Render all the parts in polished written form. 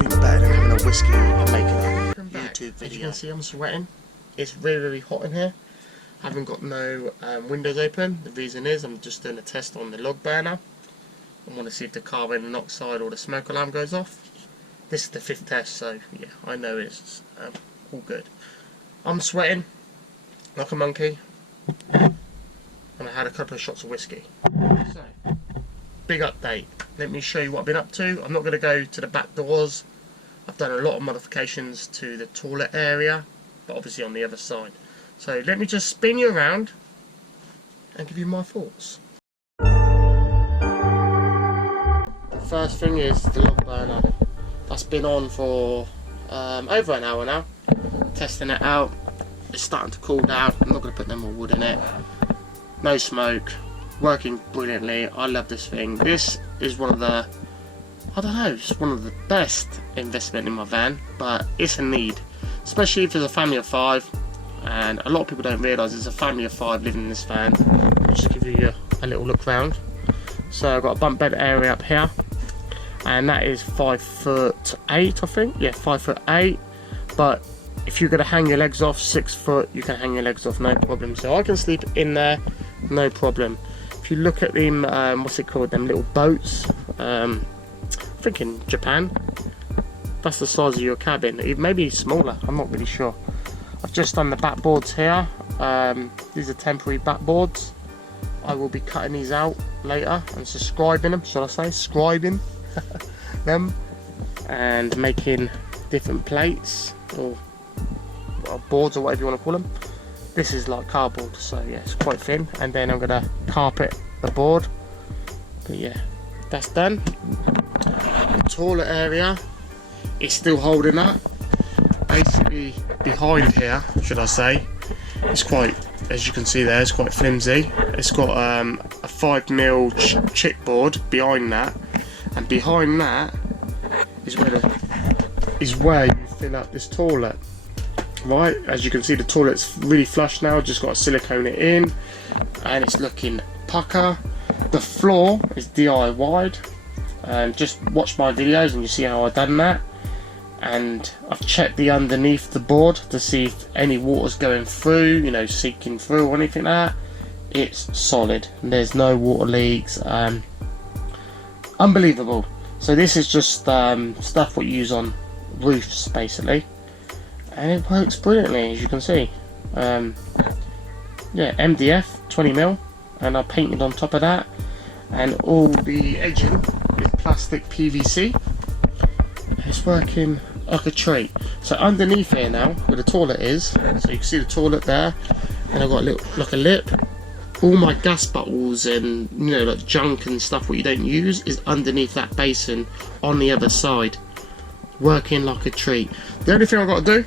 nothing better than having a whiskey and making a YouTube video. As you can see, I'm sweating. It's really, really hot in here. I haven't got no windows open. The reason is I'm just doing a test on the log burner. I want to see if the carbon monoxide or the smoke alarm goes off. This is the 5th test, so yeah, I know it's all good. I'm sweating like a monkey, and I had a couple of shots of whiskey. So, big update. Let me show you what I've been up to. I'm not going to go to the back doors. I've done a lot of modifications to the toilet area, but obviously on the other side. So let me just spin you around and give you my thoughts. The first thing is the log burner. That's been on for over an hour now. Testing it out. It's starting to cool down. I'm not going to put no more wood in it. No smoke. Working brilliantly. I love this thing. This is one of the, I don't know, it's one of the best investment in my van, but it's a need, especially if there's a family of 5, and a lot of people don't realise there's a family of 5 living in this van. I'll just give you a little look round. So I've got a bunk bed area up here, and that is 5'8", I think. Yeah, 5'8", but if you're going to hang your legs off 6 foot, you can hang your legs off, no problem. So I can sleep in there, no problem. If you look at them, what's it called, them little boats, I think in Japan, that's the size of your cabin. It may be smaller, I'm not really sure. I've just done the backboards here. These are temporary backboards. I will be cutting these out later and scribing them, shall I say, scribing them, and making different plates or boards or whatever you want to call them. This is like cardboard, so yeah, it's quite thin, and then I'm gonna carpet the board. But yeah, that's done. The toilet area is still holding up. Basically behind here, should I say, it's quite, as you can see there, it's quite flimsy. It's got a 5mm chipboard behind that, and behind that is where you fill up this toilet. Right, as you can see, the toilet's really flush now. Just got to silicone it in, and it's looking pucker. The floor is DIY'd, and just watch my videos and you see how I've done that. And I've checked the underneath the board to see if any water's going through, you know, seeking through or anything like that. It's solid. There's no water leaks. Unbelievable. So this is just stuff we use on roofs, basically. And it works brilliantly, as you can see. Yeah, MDF 20mm, and I painted on top of that, and all the edging is plastic PVC. It's working like a treat. So underneath here now, where the toilet is, so you can see the toilet there, and I've got a little, like a lip. All my gas bottles and, you know, like junk and stuff what you don't use is underneath that basin on the other side. Working like a treat. The only thing I've got to do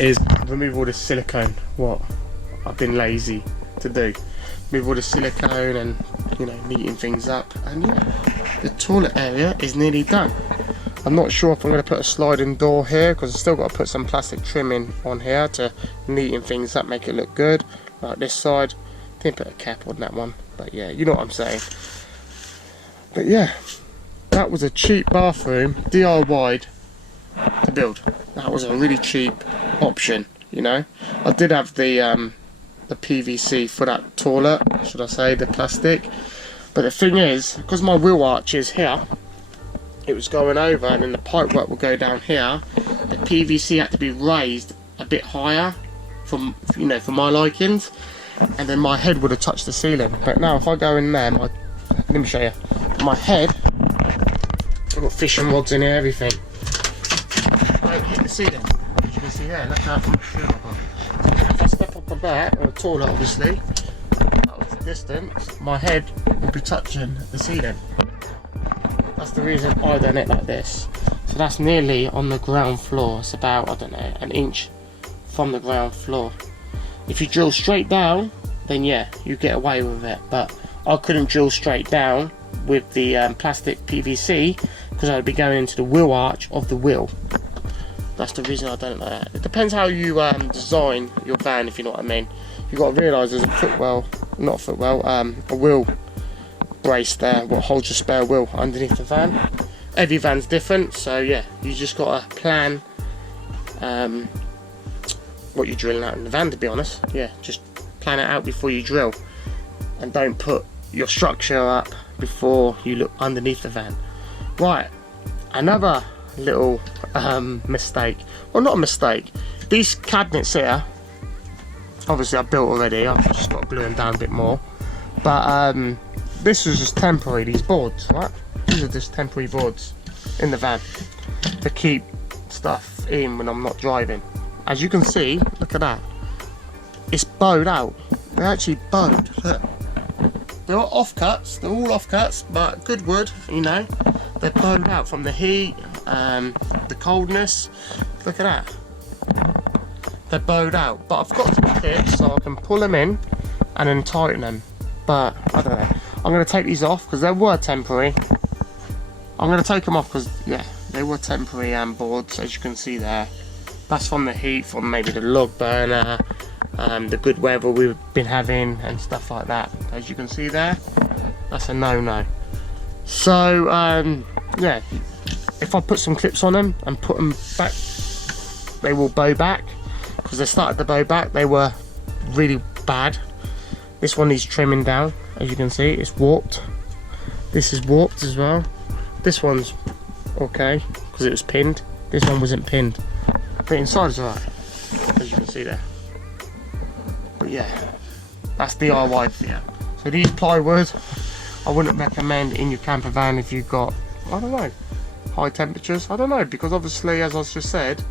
is remove all this silicone, what I've been lazy to do. Remove all the silicone and, you know, neaten things up, and yeah, the toilet area is nearly done. I'm not sure if I'm going to put a sliding door here, because I've still got to put some plastic trimming on here to neaten things up, make it look good. Like this side, didn't put a cap on that one, but yeah, you know what I'm saying. But yeah, that was a cheap bathroom, DIY'd to build. That was a really cheap option, you know. I did have the PVC for that toilet, should I say, the plastic. But the thing is, because my wheel arch is here, it was going over, and then the pipe work would go down here. The PVC had to be raised a bit higher, from, you know, for my likings, and then my head would have touched the ceiling. But now, if I go in there, let me show you. My head, I've got fishing rods in here, everything. Don't hit the ceiling. As you can see there, look how much fuel I've got. If I step up on that, or the toilet obviously, that was the distance, my head would be touching the ceiling. That's the reason I done it like this. So that's nearly on the ground floor. It's about, I don't know, an inch from the ground floor. If you drill straight down, then yeah, you get away with it. But I couldn't drill straight down with the plastic PVC, because I'd be going into the wheel arch of the wheel. That's the reason I done it like that. It depends how you design your van, if you know what I mean. You've got to realise there's a footwell, not a footwell, a wheel brace there what holds your spare wheel underneath the van. every van's different, so yeah, you just gotta plan what you're drilling out in the van, to be honest. Yeah, just plan it out before you drill, and don't put your structure up before you look underneath the van. Right, another little mistake, well, not a mistake, these cabinets here, obviously I've built already, I've just got to glue them down a bit more, but this was just temporary, these boards, right? These are just temporary boards in the van to keep stuff in when I'm not driving. As you can see, look at that, it's bowed out, they're actually bowed, look. They're offcuts, they're all offcuts, but good wood, you know. They're bowed out from the heat, the coldness. Look at that. They're bowed out, but I've got some tips so I can pull them in and then tighten them. But I don't know. I'm going to take these off because they were temporary. I'm going to take them off because, yeah, they were temporary boards, as you can see there. That's from the heat, from maybe the log burner. The good weather we've been having and stuff like that. As you can see there, that's a no-no. So yeah, if I put some clips on them and put them back, they will bow back, because they started to bow back, they were really bad. This one needs trimming down, as you can see, it's warped. This is warped as well. This one's okay because it was pinned. This one wasn't pinned, but inside is alright, as you can see there. But yeah, that's DIY for you. So these plywood, I wouldn't recommend in your camper van if you've got, I don't know, high temperatures. I don't know, because obviously, as I just said,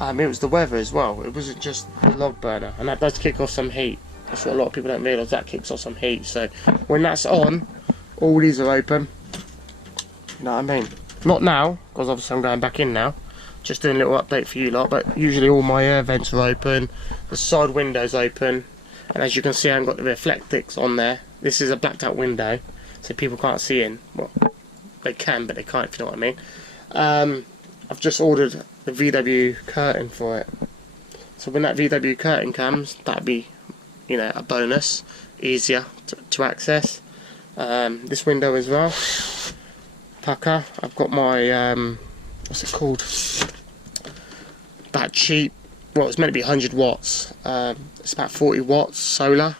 it was the weather as well. It wasn't just the log burner, and that does kick off some heat. That's what a lot of people don't realise, that kicks off some heat. So when that's on, all these are open. You know what I mean? Not now, because obviously I'm going back in now. Just doing a little update for you lot, but usually all my air vents are open, the side window's open, and as you can see I haven't got the reflectix on there. This is a blacked out window, so people can't see in. Well, they can, but they can't, if you know what I mean. I've just ordered the VW curtain for it, so when that VW curtain comes, that'd be, you know, a bonus, easier to access. This window as well, pucker. I've got my what's it called, that cheap, well, it's meant to be 100 watts, it's about 40 watts solar,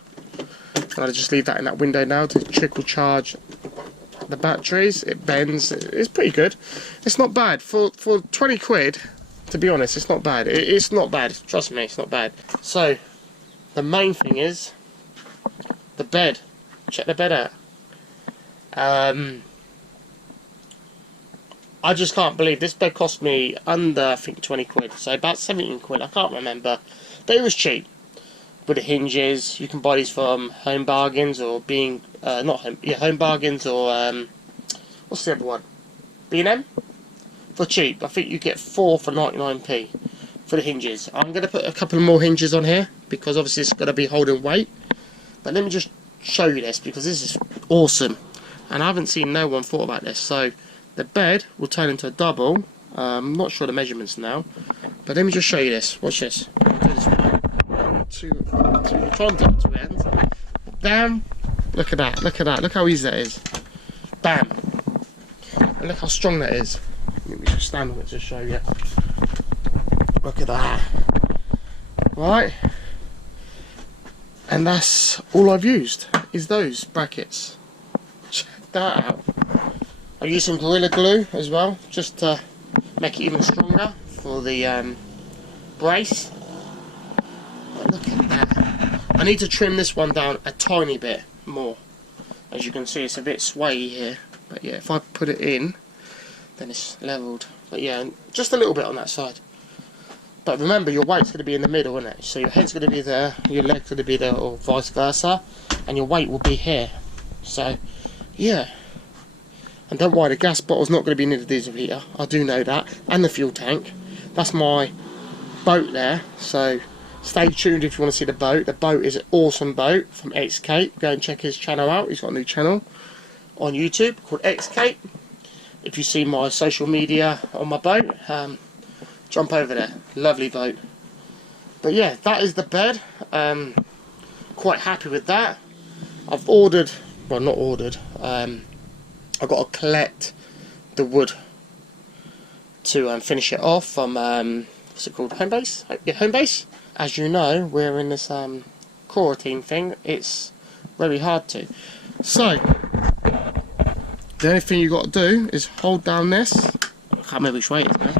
and I'll just leave that in that window now to trickle charge the batteries. It bends, it's pretty good, it's not bad for 20 quid, to be honest. It's not bad, it's not bad, trust me, it's not bad. So the main thing is the bed. Check the bed out. I just can't believe this bed cost me under, I think, 20 quid, so about 17 quid, I can't remember, but it was cheap. With the hinges, you can buy these from Home Bargains, or Home Bargains, or what's the other one? B&M? For cheap. I think you get 4 for 99p for the hinges. I'm going to put a couple more hinges on here, because obviously it's going to be holding weight, but let me just show you this, because this is awesome, and I haven't seen no one thought about this. So the bed will turn into a double. I'm not sure the measurements now, but let me just show you this. Watch this. Do this try and do it to ends. Bam! Look at that, look at that, look how easy that is. Bam! And look how strong that is. Let me just stand on it to show you. Look at that. Right? And that's all I've used, is those brackets. Check that out. I used some Gorilla Glue as well, just to make it even stronger for the brace. But look at that. I need to trim this one down a tiny bit more. As you can see, it's a bit swayy here. But yeah, if I put it in, then it's levelled. But yeah, just a little bit on that side. But remember, your weight's going to be in the middle, isn't it? So your head's going to be there, your leg's going to be there, or vice versa. And your weight will be here. So, yeah. And don't worry, the gas bottle's not going to be near the diesel heater. I do know that. And the fuel tank. That's my boat there. So stay tuned if you want to see the boat. The boat is an awesome boat from XCape. Go and check his channel out. He's got a new channel on YouTube called XCape. If you see my social media on my boat, jump over there. Lovely boat. But yeah, that is the bed. Quite happy with that. I've ordered, well, not ordered, I've got to collect the wood to finish it off from what's it called, home base? Yeah, home base. As you know, we're in this quarantine thing. It's very hard to. So the only thing you got to do is hold down this. I can't remember which way it is now.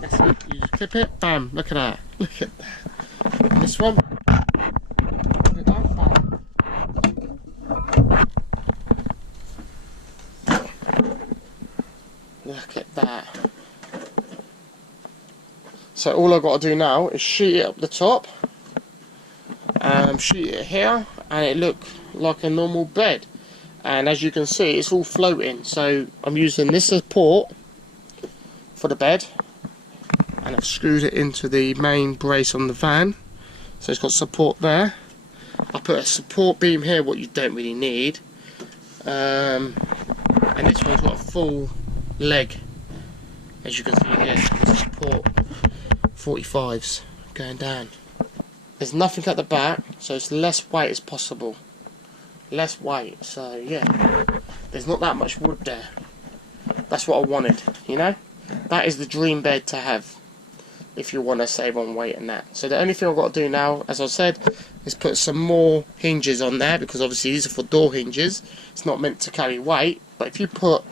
That's it. You just clip it. Bam! Look at that. Look at that. And this one. Look at that. Bam. Look at that. So all I've got to do now is sheet it up the top, sheet it here, and it look like a normal bed. And as you can see, it's all floating. So I'm using this support for the bed, and I've screwed it into the main brace on the van. So it's got support there. I put a support beam here, what you don't really need. And this one's got a full leg, as you can see here, to support 45s going down. There's nothing at the back, so it's less weight as possible. Less weight, so yeah. There's not that much wood there. That's what I wanted, you know? That is the dream bed to have if you want to save on weight and that. So the only thing I've got to do now, as I said, is put some more hinges on there, because obviously these are for door hinges. It's not meant to carry weight, but if you put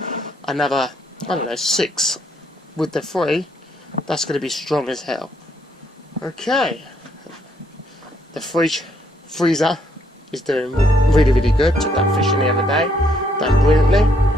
another, I don't know, 6 with the 3, that's going to be strong as hell. Okay. The freezer is doing really, really good. Took that fish in the other day. Done brilliantly.